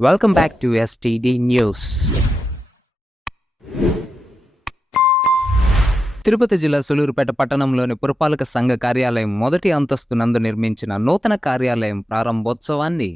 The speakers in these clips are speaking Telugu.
Welcome back to STD News. Tirupati జిల్లా సూలూరుపేట పట్టణంలోని పురపాలక సంఘ కార్యాలయం మొదటి అంతస్తు నందు నిర్మించిన నూతన కార్యాలయం ప్రారంభోత్సవాన్ని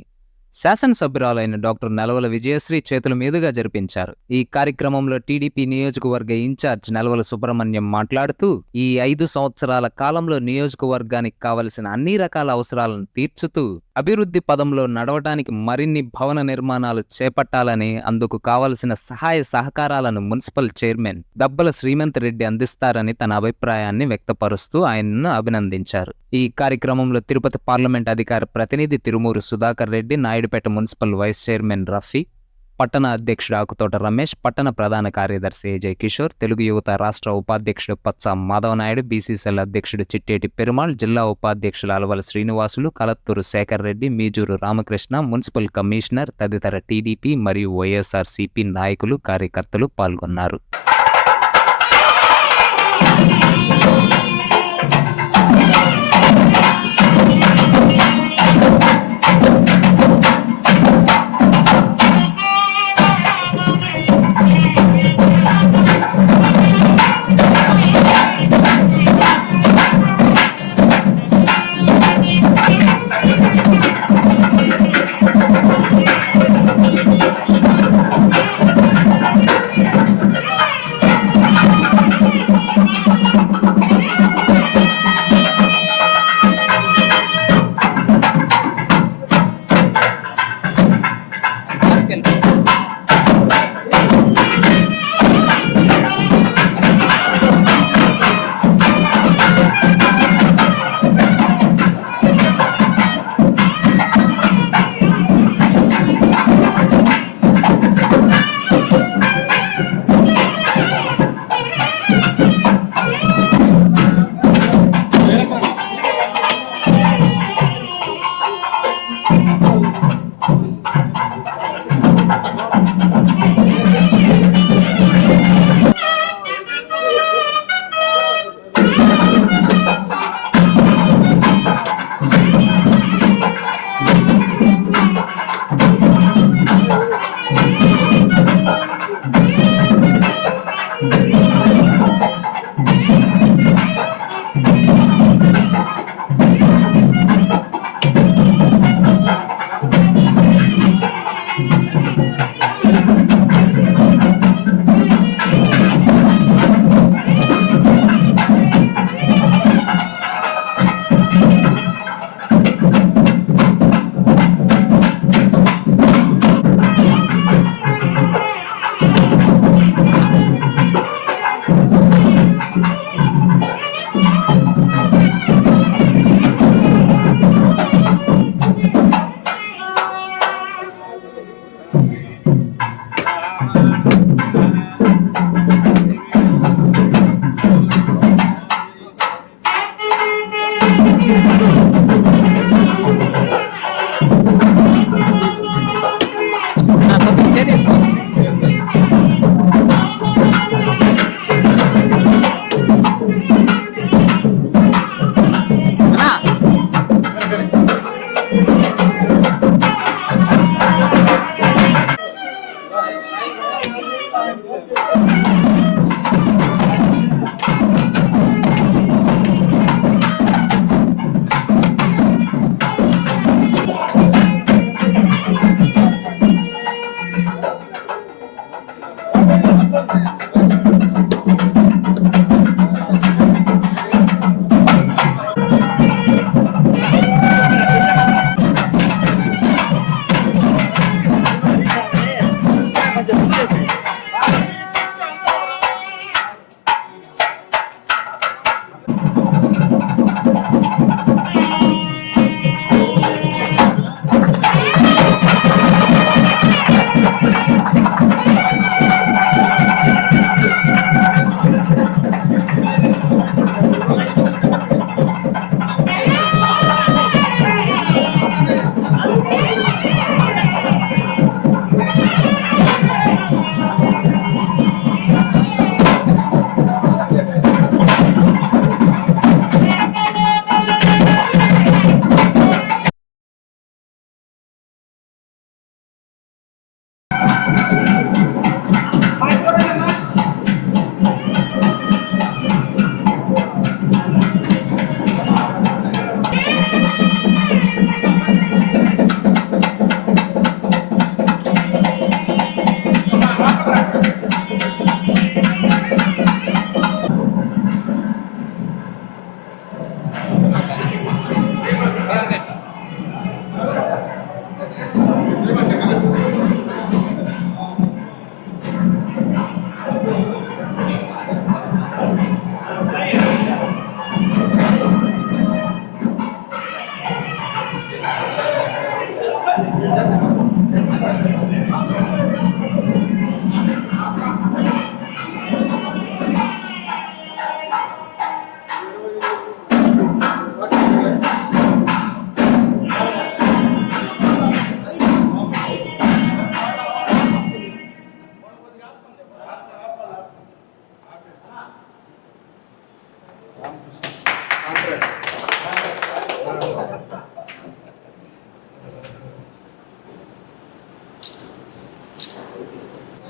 శాసనసభ్యురాలైన డాక్టర్ నెలవల విజయశ్రీ చేతుల మీదుగా జరిపించారు. ఈ కార్యక్రమంలో టీడీపీ నియోజకవర్గ ఇన్ఛార్జ్ నెలవల సుబ్రహ్మణ్యం మాట్లాడుతూ, ఈ 5 సంవత్సరాల కాలంలో నియోజకవర్గానికి కావలసిన అన్ని రకాల అవసరాలను తీర్చుతూ అభివృద్ధి పదంలో నడవటానికి మరిన్ని భవన నిర్మాణాలు చేపట్టాలని, అందుకు కావలసిన సహాయ సహకారాలను మున్సిపల్ చైర్మన్ దబ్బల శ్రీమంత్ రెడ్డి అందిస్తారని తన అభిప్రాయాన్ని వ్యక్తపరుస్తూ ఆయనను అభినందించారు. ఈ కార్యక్రమంలో తిరుపతి పార్లమెంట్ అధికార ప్రతినిధి Tirumuru Sudhakar Reddy, Naidupeta municipal vice chairman Rafi, పట్టణ అధ్యక్షుడు ఆకుతోట రమేష్, పట్టణ ప్రధాన కార్యదర్శి ఏజయ్ కిషోర్, తెలుగు యువత రాష్ట్ర ఉపాధ్యక్షుడు పచ్చ మాధవనాయుడు, బీసీసీఎల్ అధ్యక్షుడు చిట్టేటి పెరుమాళ్, జిల్లా ఉపాధ్యక్షులు అలవల శ్రీనివాసులు, కలత్తూరు శేఖర్ రెడ్డి, మీజూరు రామకృష్ణ, మున్సిపల్ కమిషనర్ తదితర టీడీపీ మరియు వైఎస్ఆర్సీపీ నాయకులు, కార్యకర్తలు పాల్గొన్నారు.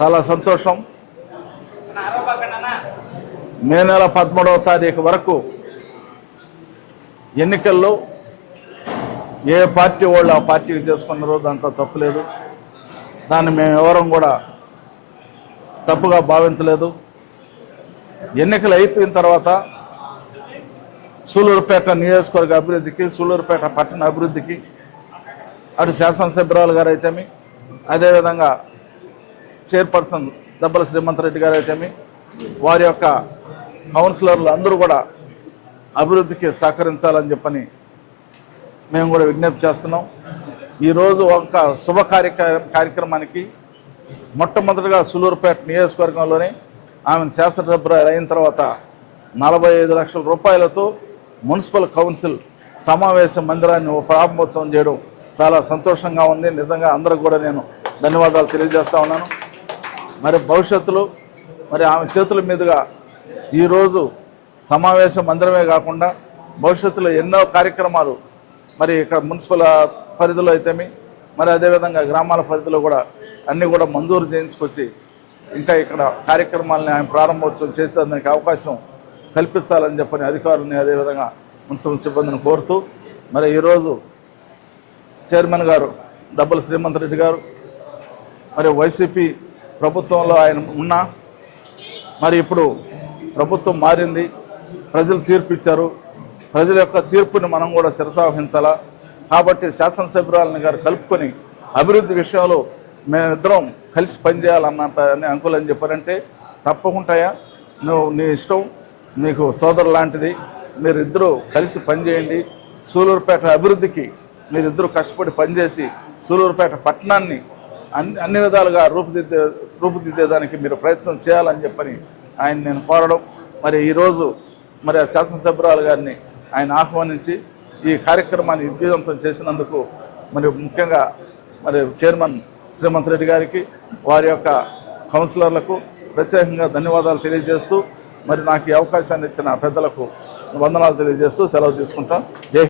చాలా సంతోషం. మే నెల 13వ తారీఖు వరకు ఎన్నికల్లో ఏ పార్టీ వాళ్ళు ఆ పార్టీకి చేసుకున్నారో దాంట్లో తప్పులేదు. దాన్ని మేము ఎవరం కూడా తప్పుగా భావించలేదు. ఎన్నికలు అయిపోయిన తర్వాత సూలూరుపేట నియోజకవర్గ అభివృద్ధికి, సూలూరుపేట పట్టణ అభివృద్ధికి అటు శాసనసభ్యురాలు గారు అయితేమి, అదేవిధంగా చైర్పర్సన్ దబ్బల శ్రీమంత్ రెడ్డి గారు అయితేమి, వారి యొక్క కౌన్సిలర్లు అందరూ కూడా అభివృద్ధికి సహకరించాలని చెప్పని మేము కూడా విజ్ఞప్తి చేస్తున్నాం. ఈరోజు ఒక శుభ కార్యక్రమానికి మొట్టమొదటిగా సూలూరుపేట నియోజకవర్గంలోనే ఆమెను శాసనసభ్యురాలు అయిన తర్వాత 45 లక్షల రూపాయలతో మున్సిపల్ కౌన్సిల్ సమావేశ మందిరాన్ని ప్రారంభోత్సవం చేయడం చాలా సంతోషంగా ఉంది. నిజంగా అందరికి కూడా నేను ధన్యవాదాలు తెలియజేస్తా ఉన్నాను. మరి భవిష్యత్తులో మరి ఆమె చేతుల మీదుగా ఈరోజు సమావేశ మందిరమే కాకుండా భవిష్యత్తులో ఎన్నో కార్యక్రమాలు మరి ఇక్కడ మున్సిపల్ పరిధిలో అయితేమి, మరి అదేవిధంగా గ్రామాల పరిధిలో కూడా అన్నీ కూడా మంజూరు చేయించుకొచ్చి ఇంకా ఇక్కడ కార్యక్రమాలని ఆయన ప్రారంభోత్సవం చేస్తే దానికి అవకాశం కల్పించాలని చెప్పని అధికారులని అదేవిధంగా మున్సిపల్ సిబ్బందిని కోరుతూ, మరి ఈరోజు చైర్మన్ గారు దబ్బల శ్రీమంత్ రెడ్డి గారు మరి వైసీపీ ప్రభుత్వంలో ఆయన ఉన్నా మరి ఇప్పుడు ప్రభుత్వం మారింది, ప్రజలు తీర్పు ఇచ్చారు. ప్రజల యొక్క తీర్పుని మనం కూడా శిరసావహించాలా. కాబట్టి శాసనసభ్యురాలని గారు కలుపుకొని అభివృద్ధి విషయంలో మేమిద్దరం కలిసి పనిచేయాలన్న అంకుల్ అని చెప్పారంటే తప్పకుంటాయా, నువ్వు నీ ఇష్టం, నీకు సోదరు లాంటిది, మీరిద్దరూ కలిసి పనిచేయండి. సూలూరుపేట అభివృద్ధికి మీరిద్దరూ కష్టపడి పనిచేసి సూలూరుపేట పట్టణాన్ని అన్ని విధాలుగా రూపుదిద్దేదానికి మీరు ప్రయత్నం చేయాలని చెప్పని ఆయన నేను కోరడం. మరి ఈరోజు మరి ఆ శాసనసభ్యురాలు గారిని ఆయన ఆహ్వానించి ఈ కార్యక్రమాన్ని విజయవంతం చేసినందుకు మరి ముఖ్యంగా మరి చైర్మన్ శ్రీమంత్ రెడ్డి గారికి, వారి యొక్క కౌన్సిలర్లకు ప్రత్యేకంగా ధన్యవాదాలు తెలియజేస్తూ మరి నాకు ఈ అవకాశాన్ని ఇచ్చిన పెద్దలకు వందనాలు తెలియజేస్తూ సెలవు తీసుకుంటాం. జై